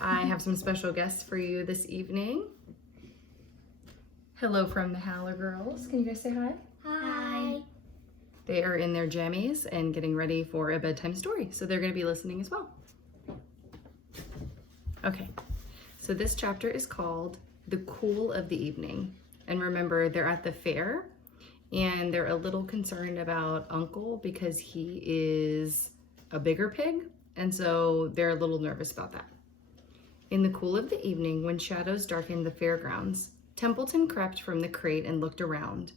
I have some special guests for you this evening. Hello from the Howler Girls. Can you guys say hi? Hi. They are in their jammies and getting ready for a bedtime story, so they're going to be listening as well. Okay, so this chapter is called The Cool of the Evening. And remember, they're at the fair and they're a little concerned about Uncle because he is a bigger pig, and so they're a little nervous about that. In the cool of the evening, when shadows darkened the fairgrounds, Templeton crept from the crate and looked around.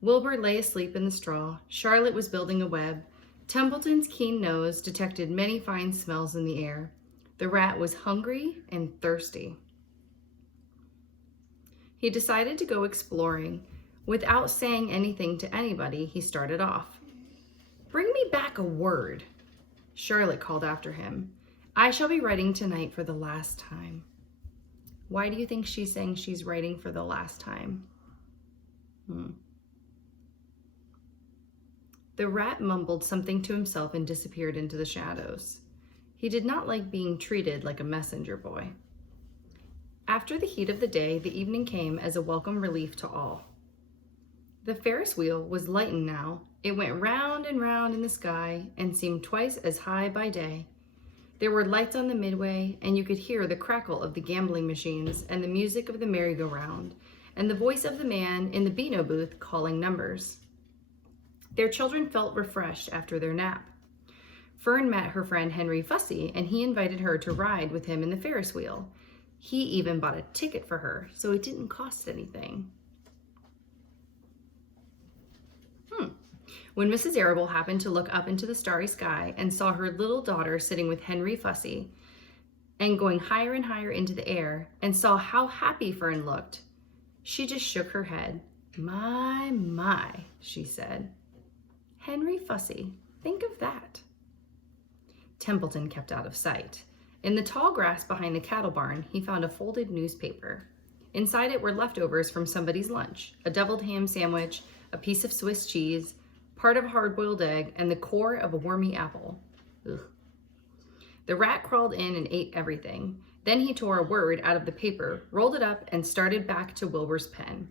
Wilbur lay asleep in the straw. Charlotte was building a web. Templeton's keen nose detected many fine smells in the air. The rat was hungry and thirsty. He decided to go exploring. Without saying anything to anybody, he started off. "Bring me back a word," Charlotte called after him. "I shall be writing tonight for the last time." Why do you think she's saying she's writing for the last time? The rat mumbled something to himself and disappeared into the shadows. He did not like being treated like a messenger boy. After the heat of the day, the evening came as a welcome relief to all. The Ferris wheel was lightened now. It went round and round in the sky and seemed twice as high by day. There were lights on the midway, and you could hear the crackle of the gambling machines and the music of the merry-go-round, and the voice of the man in the Beano booth calling numbers. Their children felt refreshed after their nap. Fern met her friend Henry Fussy, and he invited her to ride with him in the Ferris wheel. He even bought a ticket for her, so it didn't cost anything. When Mrs. Arable happened to look up into the starry sky and saw her little daughter sitting with Henry Fussy and going higher and higher into the air and saw how happy Fern looked, she just shook her head. My, she said. Henry Fussy, think of that. Templeton kept out of sight. In the tall grass behind the cattle barn, he found a folded newspaper. Inside it were leftovers from somebody's lunch, a deviled ham sandwich, a piece of Swiss cheese, part of a hard-boiled egg, and the core of a wormy apple. Ugh. The rat crawled in and ate everything. Then he tore a word out of the paper, rolled it up, and started back to Wilbur's pen.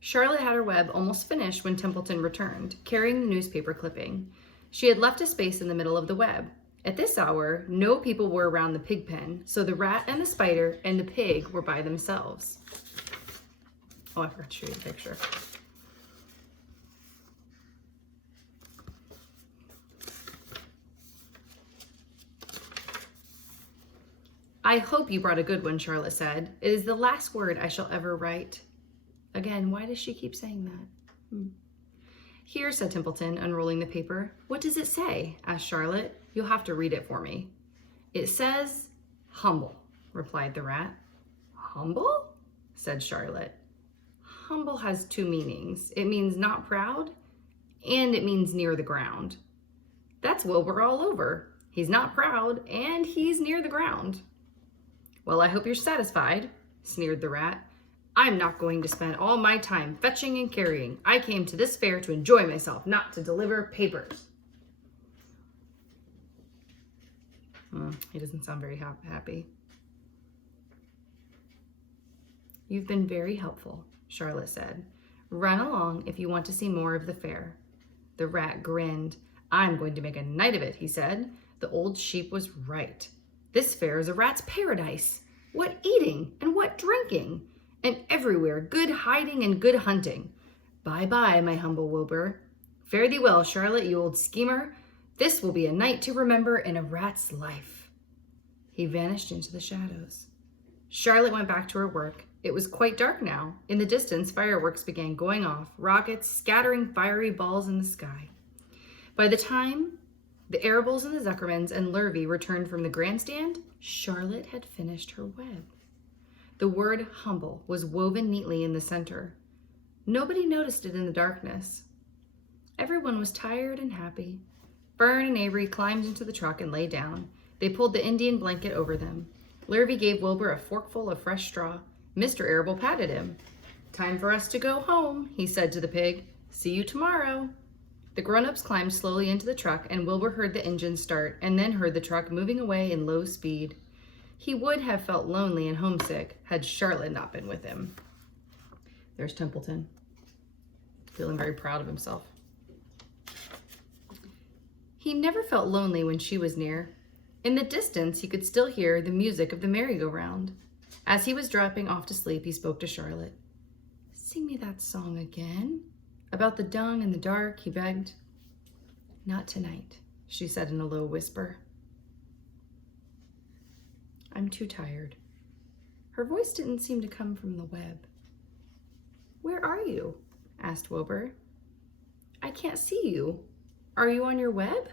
Charlotte had her web almost finished when Templeton returned, carrying the newspaper clipping. She had left a space in the middle of the web. At this hour, no people were around the pig pen, so the rat and the spider and the pig were by themselves. Oh, I forgot to show you the picture. "I hope you brought a good one," Charlotte said. "It is the last word I shall ever write." Again, why does she keep saying that? "Here," said Templeton, unrolling the paper. "What does it say?" asked Charlotte. "You'll have to read it for me." "It says, humble," replied the rat. "Humble?" said Charlotte. Humble has two meanings. It means not proud, and it means near the ground. That's Wilbur all over. He's not proud, and he's near the ground. "Well, I hope you're satisfied," sneered the rat. "I'm not going to spend all my time fetching and carrying. I came to this fair to enjoy myself, not to deliver papers." He doesn't sound very happy. "You've been very helpful," Charlotte said. "Run along if you want to see more of the fair." The rat grinned. "I'm going to make a night of it," he said. The old sheep was right. This fair is a rat's paradise. What eating and what drinking! And everywhere good hiding and good hunting. Bye-bye, my humble Wilbur. Fare thee well, Charlotte, you old schemer. This will be a night to remember in a rat's life. He vanished into the shadows. Charlotte went back to her work. It was quite dark now. In the distance, fireworks began going off, rockets scattering fiery balls in the sky. By the time the Arables and the Zuckermans and Lurvy returned from the grandstand, Charlotte had finished her web. The word humble was woven neatly in the center. Nobody noticed it in the darkness. Everyone was tired and happy. Fern and Avery climbed into the truck and lay down. They pulled the Indian blanket over them. Lurvy gave Wilbur a forkful of fresh straw. Mr. Arable patted him. "Time for us to go home," he said to the pig. "See you tomorrow." The grown-ups climbed slowly into the truck, and Wilbur heard the engine start and then heard the truck moving away in low speed. He would have felt lonely and homesick had Charlotte not been with him. There's Templeton, feeling very proud of himself. He never felt lonely when she was near. In the distance, he could still hear the music of the merry-go-round. As he was dropping off to sleep, he spoke to Charlotte. "Sing me that song again. About the dung in the dark," he begged. "Not tonight," she said in a low whisper. "I'm too tired." Her voice didn't seem to come from the web. "Where are you?" asked Wilbur. "I can't see you. Are you on your web?"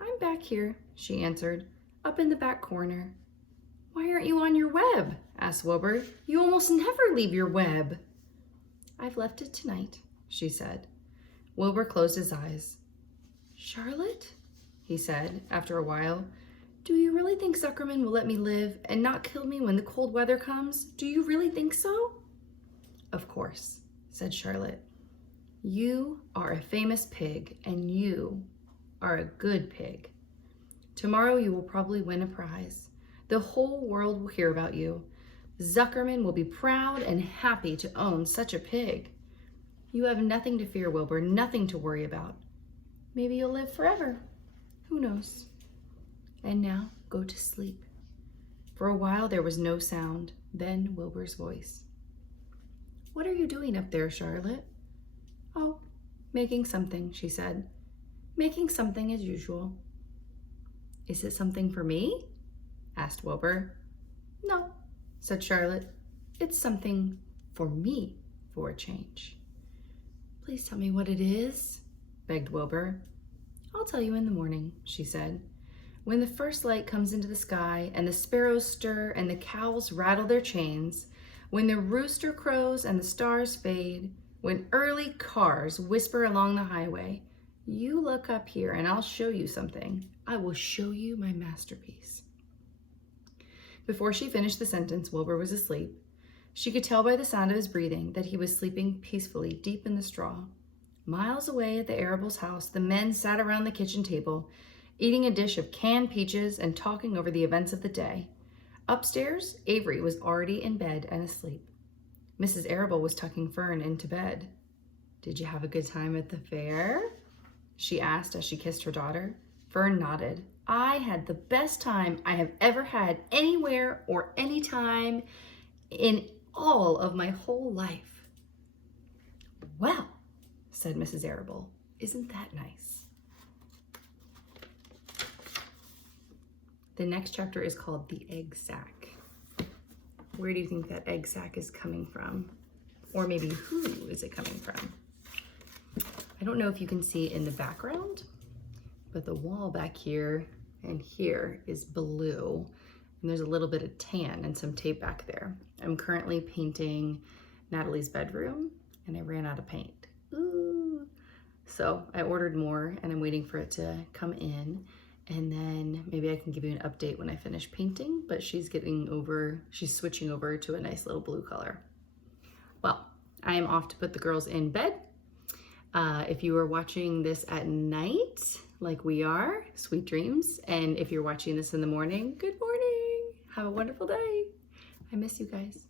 "I'm back here," she answered, "up in the back corner." "Why aren't you on your web?" asked Wilbur. "You almost never leave your web." "I've left it tonight," she said. Wilbur closed his eyes. "Charlotte," he said after a while, "do you really think Zuckerman will let me live and not kill me when the cold weather comes? Do you really think so?" "Of course," said Charlotte. "You are a famous pig, and you are a good pig. Tomorrow you will probably win a prize. The whole world will hear about you. Zuckerman will be proud and happy to own such a pig. You have nothing to fear, Wilbur, nothing to worry about. Maybe you'll live forever. Who knows? And now go to sleep." For a while there was no sound, then Wilbur's voice. "What are you doing up there, Charlotte?" "Oh, making something," she said. "Making something as usual." "Is it something for me?" asked Wilbur. "No," said Charlotte. "It's something for me for a change." "Please tell me what it is," begged Wilbur. "I'll tell you in the morning," she said. "When the first light comes into the sky and the sparrows stir and the cows rattle their chains, when the rooster crows and the stars fade, when early cars whisper along the highway, you look up here and I'll show you something. I will show you my masterpiece." Before she finished the sentence, Wilbur was asleep. She could tell by the sound of his breathing that he was sleeping peacefully deep in the straw. Miles away at the Arables' house, the men sat around the kitchen table, eating a dish of canned peaches and talking over the events of the day. Upstairs, Avery was already in bed and asleep. Mrs. Arable was tucking Fern into bed. "Did you have a good time at the fair?" she asked as she kissed her daughter. Fern nodded. "I had the best time I have ever had anywhere or any time in all of my whole life." "Well," said Mrs. Arable, "isn't that nice?" The next chapter is called The Egg Sack. Where do you think that egg sack is coming from? Or maybe who is it coming from? I don't know if you can see in the background, but the wall back here and here is blue, and there's a little bit of tan and some tape back there. I'm currently painting Natalie's bedroom, and I ran out of paint. Ooh. So I ordered more, and I'm waiting for it to come in, and then maybe I can give you an update when I finish painting, but she's switching over to a nice little blue color. Well, I am off to put the girls in bed. If you are watching this at night, like we are, sweet dreams. And if you're watching this in the morning, good morning. Have a wonderful day. I miss you guys.